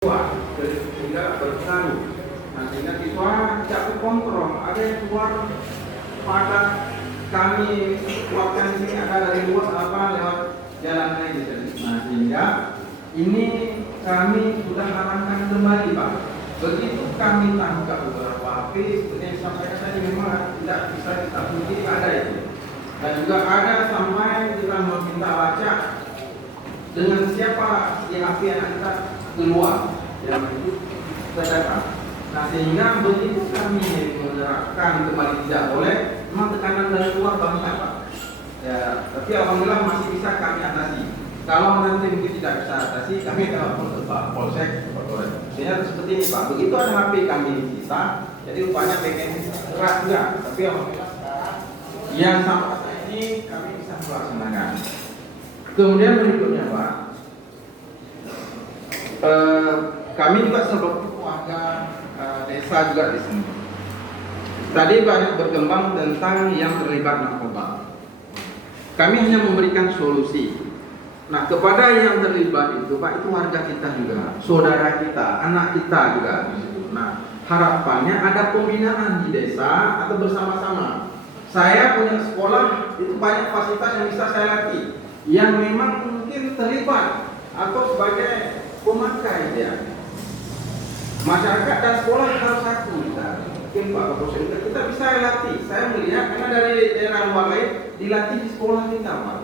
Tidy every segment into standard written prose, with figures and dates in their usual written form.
sehingga berpengaruh. Nah, sehingga siswa tidak terkontrol. Ada yang keluar pada kami keluarkan di sini, ada dari luar lewat jalan lain di sini. Nah, sehingga ini kami sudah amankan kembali, Pak. Begitu kami tangkap beberapa HP, seperti yang disampaikan tadi, memang tidak bisa kita pungkiri ada itu. Dan juga ada sampai kita meminta lacak dengan siapa di HP anak kita keluar yang itu terdapat. Nah, sehingga begitu kami menerapkan kembali tidak boleh, memang tekanan dari luar banyak, Pak. Ya, tapi alhamdulillah masih bisa kami atasi. Kalau nanti mungkin tidak bisa atasi, kami telepon ke Pak Polsek, Pak Polres. Sehingga seperti ini, Pak. Begitu ada HP kami sisa, jadi rupanya pengen keras juga. Tapi alhamdulillah sekarang yang sampai ini kami bisa melaksanakan. Kemudian berikutnya, Pak, kami juga sebagai warga desa juga di sini. Tadi banyak berkembang tentang yang terlibat narkoba. Kami hanya memberikan solusi. Nah, kepada yang terlibat itu, Pak, itu warga kita juga, saudara kita, anak kita juga. Nah, harapannya ada pembinaan di desa atau bersama-sama. Saya punya sekolah, itu banyak fasilitas yang bisa saya latih, yang memang mungkin terlibat atau sebagai pemakai ya. Masyarakat dan sekolah harus satu kita. Mungkin Pak Kapolsek kita bisa latih. Saya melihat karena dari daerah luar lain dilatih di sekolah kita, Pak.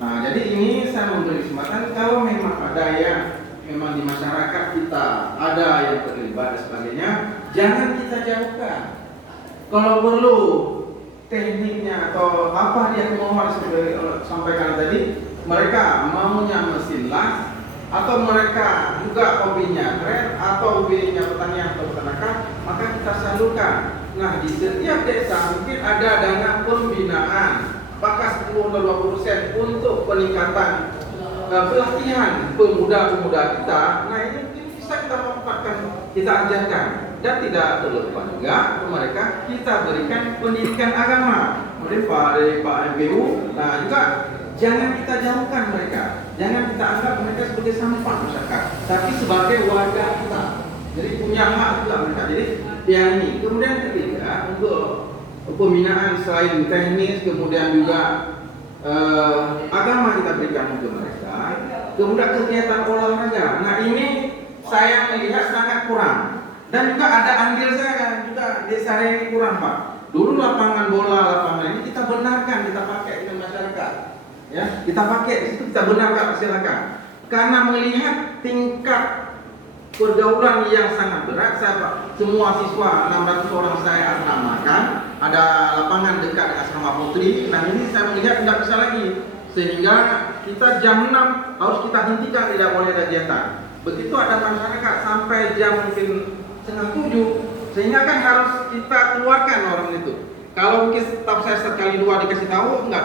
Nah, jadi ini saya memberi kesempatan kalau memang ada yang memang di masyarakat kita ada yang terlibat dan sebagainya, jangan kita jauhkan. Kalau perlu tekniknya atau apa dia kemauan seperti sampaikan tadi, mereka maunya mesin las atau mereka juga hobinya keren atau hobinya pertanian atau peternakan, maka kita salurkan. Nah, di setiap desa mungkin ada dana pembinaan bahkan 10-20% untuk peningkatan pelatihan pemuda-pemuda kita. Nah, ini mungkin bisa kita manfaatkan, kita ajarkan, dan tidak terlupa juga mereka kita berikan pendidikan agama. Kemudian dari Pak MPU, nah juga jangan kita jauhkan mereka, jangan kita anggap mereka sebagai sampah masyarakat, tapi sebagai warga kita. Jadi punya hak juga mereka. Jadi yang ini. Kemudian ketiga, untuk pembinaan selain teknis, kemudian juga agama kita berikan untuk mereka. Kemudian kegiatan olahraga. Nah, ini saya melihat sangat kurang. Dan juga ada andil saya juga desa ini kurang, Pak. Dulu lapangan bola, lapangan ini kita benarkan, kita pakai dengan masyarakat. Ya, kita pakai di situ, kita benarkan, silakan. Karena melihat tingkat pergaulan yang sangat berat, saya semua siswa 600 orang saya namakan, ada lapangan dekat asrama putri. Nah, ini saya melihat tidak bisa lagi, sehingga kita jam 6 harus kita hentikan, tidak boleh ada kegiatan. Begitu ada masyarakat sampai jam mungkin setengah 7, sehingga kan harus kita keluarkan orang itu. Kalau mungkin staff saya sekali dua dikasih tahu enggak.